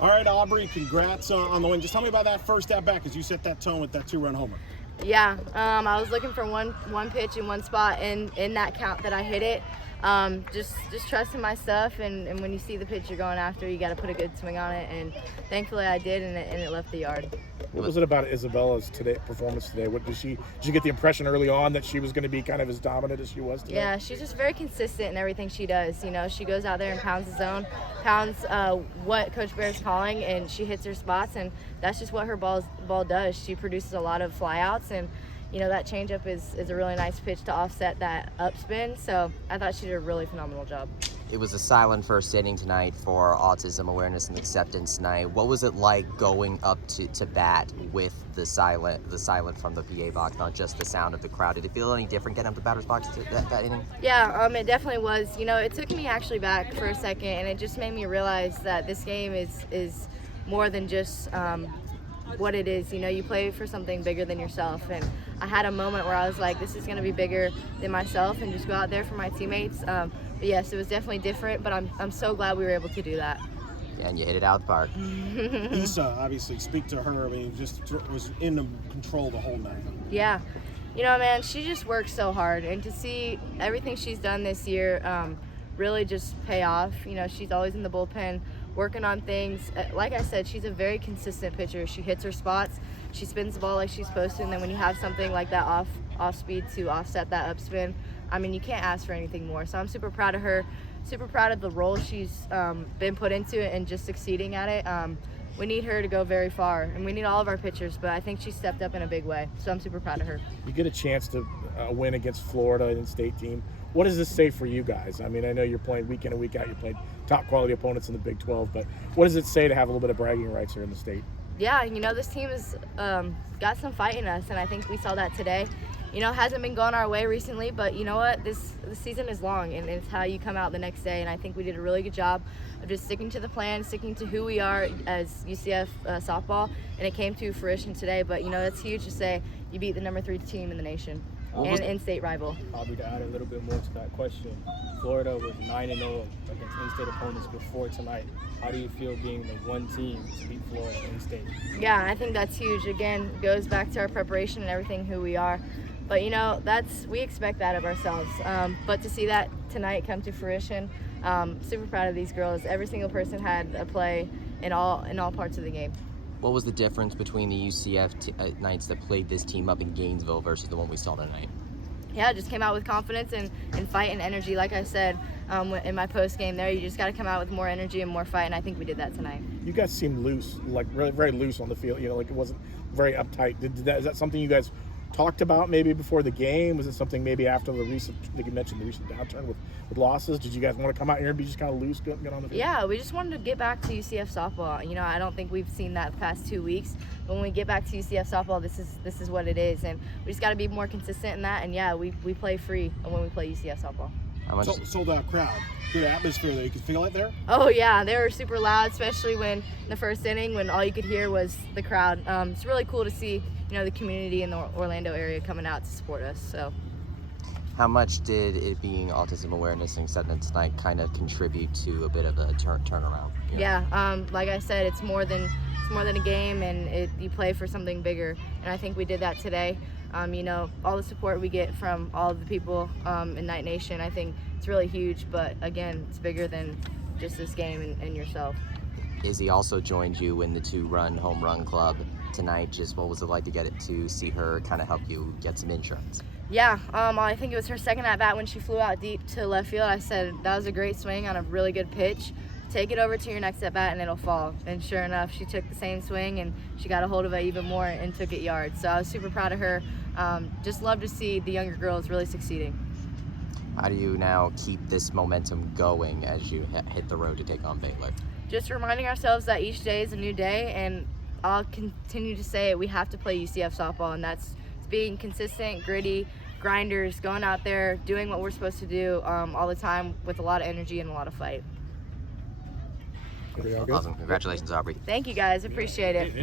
All right, Aubrey, congrats on the win. Just tell me about that first at bat because you set that tone with that 2-run homer. Yeah, I was looking for one pitch in one spot in that count that I hit it. Just trusting my stuff, and when you see the pitch you're going after, you got to put a good swing on it, and thankfully I did, and it left the yard. What was it about Isabella's performance today? Did you get the impression early on that she was going to be kind of as dominant as she was today? Yeah, she's just very consistent in everything she does. You know, she goes out there and pounds the zone, pounds what Coach Bear's calling, and she hits her spots, and that's just what her ball does. She produces a lot of flyouts, and you know that changeup is a really nice pitch to offset that upspin. So I thought she did a really phenomenal job. It was a silent first inning tonight for Autism Awareness and Acceptance Night. What was it like going up to bat with the silent from the PA box, not just the sound of the crowd? Did it feel any different getting up the batter's box that inning? Yeah, it definitely was. You know, it took me actually back for a second, and it just made me realize that this game is more than just what it is. You know, you play for something bigger than yourself, and I had a moment where I was like, this is going to be bigger than myself, and just go out there for my teammates. But yes, it was definitely different, but I'm so glad we were able to do that. Yeah, and you hit it out the park. Issa, obviously, speak to her. I mean, just was in control the whole night. Yeah. You know, man, she just works so hard, and to see everything she's done this year really just pay off. You know, she's always in the bullpen working on things. Like I said, she's a very consistent pitcher. She hits her spots. She spins the ball like she's supposed to, and then when you have something like that off speed to offset that upspin, I mean, you can't ask for anything more. So I'm super proud of her, super proud of the role she's been put into it and just succeeding at it. We need her to go very far, and we need all of our pitchers, but I think she stepped up in a big way. So I'm super proud of her. You get a chance to win against Florida and state team. What does this say for you guys? I mean, I know you're playing week in and week out. You're playing top quality opponents in the Big 12, but what does it say to have a little bit of bragging rights here in the state? Yeah, you know, this team has got some fight in us, and I think we saw that today. You know, it hasn't been going our way recently, but you know what? The season is long, and it's how you come out the next day, and I think we did a really good job of just sticking to the plan, sticking to who we are as UCF softball, and it came to fruition today. But, you know, it's huge to say you beat the number 3 team in the nation and in-state rival. Aubrey, to add a little bit more to that question, Florida was 9-0 against in-state opponents before tonight. How do you feel being the one team to beat Florida in-state? Yeah, I think that's huge. Again, goes back to our preparation and everything, who we are. But, you know, we expect that of ourselves. But to see that tonight come to fruition, super proud of these girls. Every single person had a play in all parts of the game. What was the difference between the UCF Knights that played this team up in Gainesville versus the one we saw tonight? Yeah, just came out with confidence and fight and energy. Like I said in my post game there, you just got to come out with more energy and more fight, and I think we did that tonight. You guys seemed loose, like really very loose on the field. You know, like it wasn't very uptight. Is that something you guys talked about maybe before the game? Was it something maybe after the recent, I think you mentioned the recent downturn with losses? Did you guys want to come out here and be just kind of loose, get on the field? Yeah, we just wanted to get back to UCF softball. You know, I don't think we've seen that the past 2 weeks. But when we get back to UCF softball, this is what it is, and we just got to be more consistent in that. And yeah, we play free when we play UCF softball. So the crowd, good atmosphere there. You could feel it there? Oh yeah, they were super loud, especially when in the first inning when all you could hear was the crowd. It's really cool to see, you know, the community in the Orlando area coming out to support us. So. How much did it being Autism Awareness and Acceptance Night kind of contribute to a bit of a turnaround? You know? Yeah, like I said, it's more than a game, and you play for something bigger, and I think we did that today. You know, all the support we get from all of the people in Night Nation, I think it's really huge, but again, it's bigger than just this game and yourself. Izzy also joined you in the 2-run home run club tonight. Just what was it like to get it to see her kind of help you get some insurance? Yeah, I think it was her second at-bat when she flew out deep to left field. I said, that was a great swing on a really good pitch. Take it over to your next at-bat and it'll fall. And sure enough, she took the same swing and she got a hold of it even more and took it yards. So I was super proud of her. Just love to see the younger girls really succeeding. How do you now keep this momentum going as you hit the road to take on Baylor? Just reminding ourselves that each day is a new day, and I'll continue to say it, we have to play UCF softball, and that's being consistent, gritty, grinders, going out there, doing what we're supposed to do all the time with a lot of energy and a lot of fight. Awesome. Congratulations, Aubrey. Thank you guys, appreciate it.